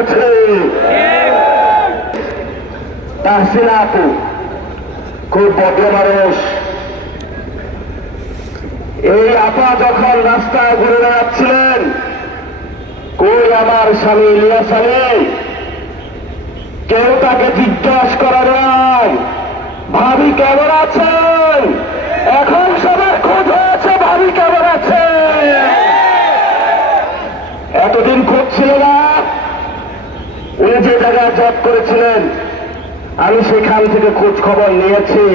করেছে। তাহসিনা আপু খুব ভদ্র মানুষ। এই আপা যখন রাস্তায় ঘুরে বেড়াচ্ছিলেন, কই আমার স্বামী ইলিয়াস আলী, কেউ তাকে জিজ্ঞাসা করে নাই ভাবি কেমন আছেন। এখন সবার খোঁজ হয়েছে ভাবি কেমন আছে। এতদিন খোঁজ ছিল না। উনি যে জায়গায় জব করেছিলেন আমি সেখান থেকে খোঁজ খবর নিয়েছি।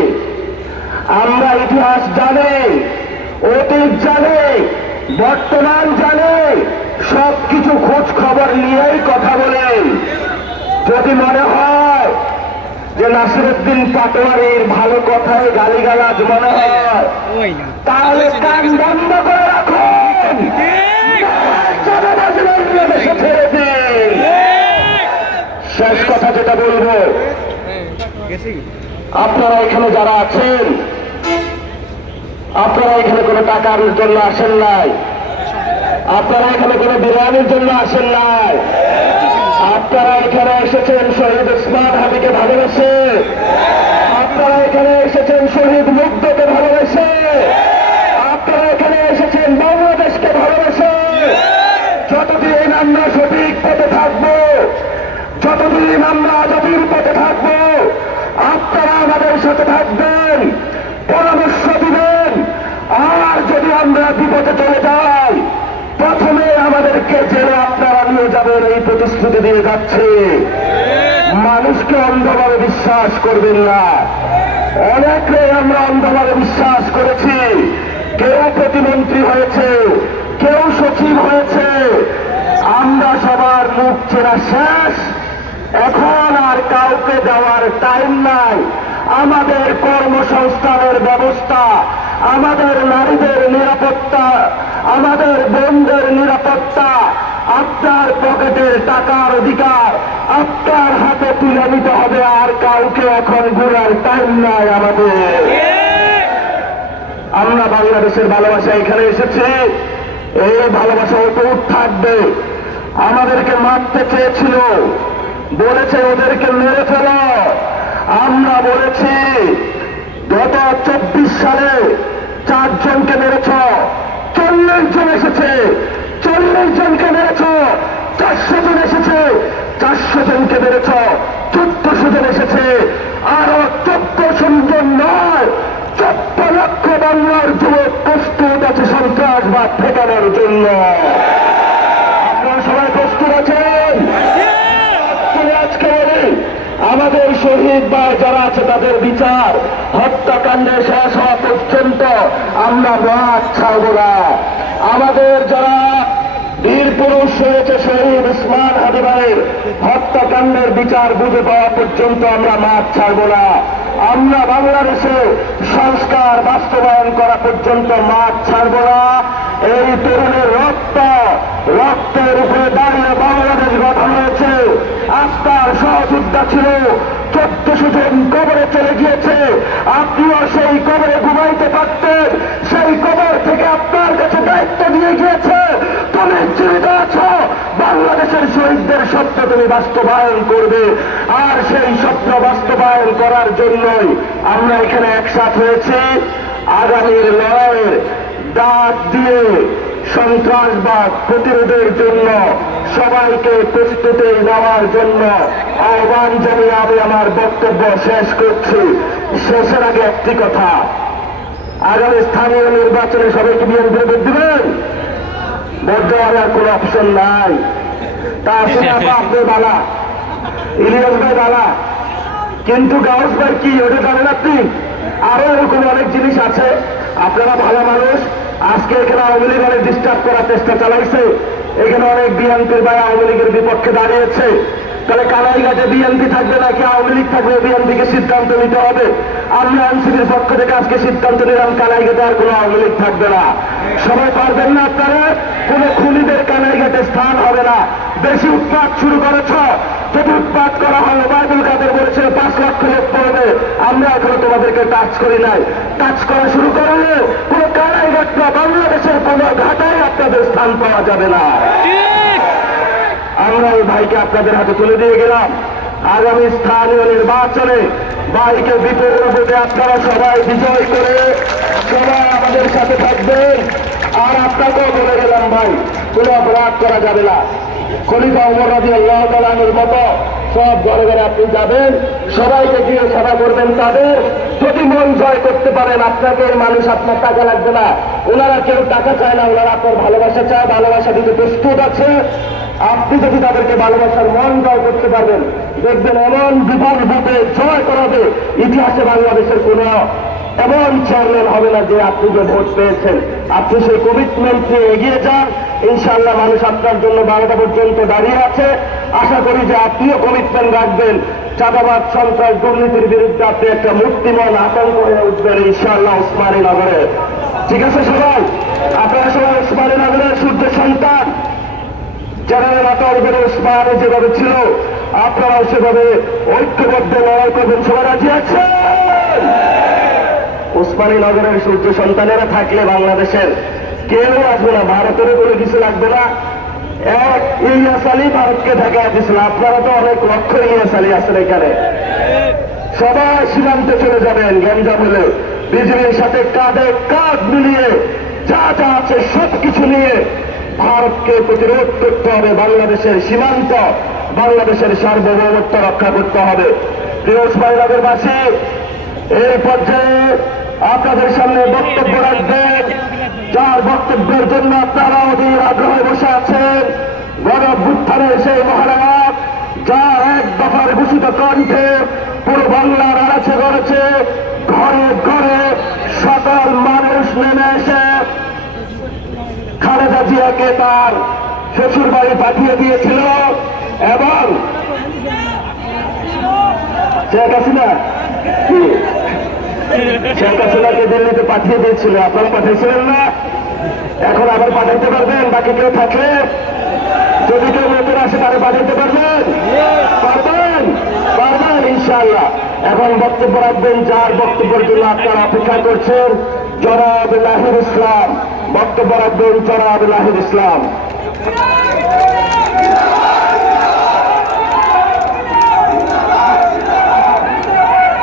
আমরা ইতিহাস জানি, অতীত জানি, বর্তমান জানি, সবকিছু খোঁজ খবর নিয়েই কথা বলেন। যদি মনে হয় যে নাসিরউদ্দিন পাটোয়ারির ভালো কথায় গালিগালাজ মনে হয়, তাহলে কান বন্ধ করে রাখুন, ছেড়ে দিন। শেষ কথা যেটা বলবো, আপনারা এখানে যারা আছেন, আপনারা এখানে কোনো টাকার জন্য আসেন নাই, আপনারা এখানে কোনো বিরিয়ানির জন্য আসেন নাই, আপনারা এখানে এসেছেন শহীদ ওসমান হাদিকে ভালোবেসে, আপনারা এখানে এসেছেন শহীদ মুগ্ধকে ভালোবেসে, আপনারা এখানে এসেছেন বাংলাদেশকে ভালোবেসে। যতদিন আমরা সঠিক পথে থাকবো, যতদিন আমরা জাতির পথে থাকবো, আপনারা আমাদের সাথে থাকবেন, পরামর্শ দিবেন। আর যদি আমরা বিপদে চলে যাই, প্রথমে আমাদেরকে জেলে আপনারা নিয়ে যাবেন, এই প্রতিশ্রুতি দিয়ে যাচ্ছে। মানুষকে অন্ধভাবে বিশ্বাস করবেন না। অনেকে আমরা অন্ধভাবে বিশ্বাস করেছি। কেউ প্রতিমন্ত্রী হয়েছে, কেউ সচিব হয়েছে। আমরা সবার মুখ চেনা শেষ। এখন আর কাউকে দেওয়ার টাইম নাই। আমাদের কর্মসংস্থানের ব্যবস্থা, আমাদের নারীদের নিরাপত্তা, আমাদের বোনদের নিরাপত্তা, আপনার পকেটের টাকার অধিকার আপনার হাতে তুলে নিতে হবে। আর কাউকে এখন ঘোরার টাইম নাই আমাদের। আমরা বাংলাদেশের ভালোবাসা এখানে এসেছি, এই ভালোবাসা অটুট থাকবে। আমাদেরকে মারতে চেয়েছিল, বলেছে ওদেরকে মেরে ফেল। আমরা বলেছি গত 24 সালে 4 জনকে মেরেছ, 40 জন এসেছে, 40 জনকে মেরেছ। 400 জন এসেছে, 400 জনকে মেরেছ। 1400 জন এসেছে, আরো 1400 জন নয়, 14 লক্ষ বাংলার যুবক প্রস্তুত আছে সন্ত্রাসবাদ ঠেকানোর জন্য। আপনারা সবাই প্রস্তুত আছেন? আজকে আমাদের শহীদ ভাই যারা আছে তাদের বিচার হত্যাকাণ্ডে শেষ হওয়া পর্যন্ত আমরা মাঠ ছাড়ব না। আমাদের যারা বীর পুরুষ হয়েছে শহীদ ওসমান হাদি ভাইয়ের হত্যাকাণ্ডের বিচার বুঝে পাওয়া পর্যন্ত আমরা মাঠ ছাড়ব না। আমরা বাংলাদেশে সংস্কার বাস্তবায়ন করা পর্যন্ত মাঠ ছাড়ব না। এই তরুণের রক্তের উপরে দাঁড়িয়ে বাংলাদেশ গঠন হয়েছে। আপনার সহযোদ্ধা ছিল, 1400 জন কবরে চলে গিয়েছে। আপনিও সেই কবরে ঘুমাইতে পারতেন। সেই কবর থেকে আপনার কাছে দায়িত্ব দিয়ে গিয়েছে, তুমি জীবিত আছো, বাংলাদেশের শহীদদের স্বপ্ন তুমি বাস্তবায়ন করবে। আর সেই স্বপ্ন বাস্তবায়ন করার জন্যই আমরা এখানে একসাথ হয়েছি। আগামীর লড়াইয়ের ডাক দিয়ে সন্ত্রাসবাদ প্রতিরোধের জন্য সবাইকে প্রস্তুতি নেওয়ার জন্য আহ্বান জানিয়ে আমি আমার বক্তব্য শেষ করছি। শেষের আগে একটি কথা, আগামী স্থানীয় নির্বাচনে সবাইকে বিএনপি ভোট দিবেন। ভোট দেওয়ার আর কোনো অপশন নাই। তাহলে আপনি বালা, ইলিয়াস ভাই বালা, কিন্তু গাউস ভাই কি ওটা জানেন আপনি? আরো এরকম অনেক জিনিস আছে। আপনারা ভালো মানুষ, আজকে এখানে আওয়ামী লীগ অনেক ডিস্টার্ব করার চেষ্টা চালাইছে। এখানে অনেক বিএনপির ভাই আওয়ামী লীগের বিপক্ষে দাঁড়িয়েছে। তাহলে কানাইঘাটে বিএনপি থাকবে নাকি আওয়ামী লীগ থাকবে, বিএনপিকে সিদ্ধান্ত নিতে হবে। আমরা এনসিপির পক্ষ থেকে আজকে সিদ্ধান্ত নিলাম কানাইঘাটে আর কোনো আওয়ামী লীগ থাকবে না। সবাই পারবেন না আপনারা? কোনো খুনিদের কানাইঘাটে স্থান হবে না। বেশি উৎপাত শুরু করেছ, যদি উৎপাত করা হয় ওবায়দুল কাদের বলেছে 5 লক্ষ লোক পড়বে। আমরা এখনো তোমাদেরকে টাচ করি নাই। টাচ করা শুরু করলে কোনো কানাইঘাট না, বাংলাদেশের কোনো ঘাটায় আপনাদের স্থান পাওয়া যাবে না। আমরা ওই ভাইকে আপনাদের হাতে তুলে দিয়ে গেলাম। আগামী স্থানীয় নির্বাচনে ভাইকে বিপুল ভোটে আপনারা সবাই বিজয় করে সবাই আমাদের সাথে থাকবেন। আর আপনাকেও বলে গেলাম ভাই, কোনো অপরাধ করা যাবে না। খলিফা ওমর রাদিয়াল্লাহু তাআলা আনহুর মতো সব ঘরে ঘরে আপনি যাবেন, সবাইকে গিয়ে সেবা করবেন তাদের। যদি মন জয় করতে পারেন, আপনাকে এই মানুষ আপনার টাকা লাগবে না, ওনারা কেউ টাকা চায় না, ওনারা আপনার ভালোবাসা চায়, ভালোবাসা দিতে প্রস্তুত আছে। আপনি যদি তাদেরকে ভালোবাসার মন জয় করতে পারবেন, দেখবেন এমন বিপুল ভোটে জয় করাবে ইতিহাসে বাংলাদেশের কোন এমন চেয়ারম্যান হবে না যে আপনি যে ভোট পেয়েছেন। আপনি সেই কমিটমেন্ট নিয়ে এগিয়ে যান, ইনশাআল্লাহ মানুষ আপনার জন্য 12টা পর্যন্ত দাঁড়িয়ে আছে। আশা করি যে আপনিও কমিটমেন্ট রাখবেন, চাঁদাবাদ সন্ত্রাস দুর্নীতির বিরুদ্ধে আপনি একটা মূর্তিমান আতঙ্ক হয়ে উঠবেন ইনশাআল্লাহ ওসমানী নগরে। ঠিক আছে সবাই, আপনারা সবাই ওসমানী নগরের সূর্য সন্তান। জেনারেল আতাউর ওসমানী যেভাবে ছিল, আপনারাও সেভাবে ঐক্যবদ্ধ লড়াই করবেন। সবাই রাজি আছেন? ওসমানী নগরের সূর্য সন্তানেরা থাকলে বাংলাদেশের কেউ আসবে না, ভারতের কোনো কিছু লাগবে না। এক ইলিয়াস আলী ভারতকে ঢাকা দিয়েছিল, আপনারা তো অনেক লক্ষ ইলিয়াস আলী আছেন এখানে। সবাই সীমান্তে চলে যাবেন গ্যাঞ্জাম হলে, বিজেপির সাথে কাঁধে কাঁধ মিলিয়ে যা যা আছে সবকিছু নিয়ে ভারতকে প্রতিরোধ করতে হবে। বাংলাদেশের সীমান্ত, বাংলাদেশের সার্বভৌমত্ব রক্ষা করতে হবে। প্রিয় ওসমানী নগরবাসী, এই পর্যায়ে আপনাদের সামনে বক্তব্য রাখবেন, যার বক্তব্যের জন্য আপনারা অধীর আগ্রহে বসে আছেন। গণঅভ্যুত্থানের সেই মহানায়ক, যার এক দফার ঘোষিত কণ্ঠে পুরো বাংলার আনাচে গড়েছে, ঘরে ঘরে সকল মানুষ নেমে এসে খালেদা জিয়াকে তার শ্বশুর বাড়ি পাঠিয়ে দিয়েছিল এবং শেখ হাসিনা শেখ হাসিনাকে দিল্লিতে পাঠিয়ে দিয়েছিল। আপনারা পাঠিয়েছিলেন না? এখন আবার পাঠাইতে পারবেন? বাকি কেউ থাকলে যদি কেউ নতুন আসে তারা পাঠাইতে পারবেন? পারবেন? পারবেন ইনশাআল্লাহ। এখন বক্তব্য রাখবেন, যার বক্তব্যের জন্য আপনারা অপেক্ষা করছেন, জনাব লাহির ইসলাম। বক্তব্য রাখবেন জনাব লাহির ইসলাম।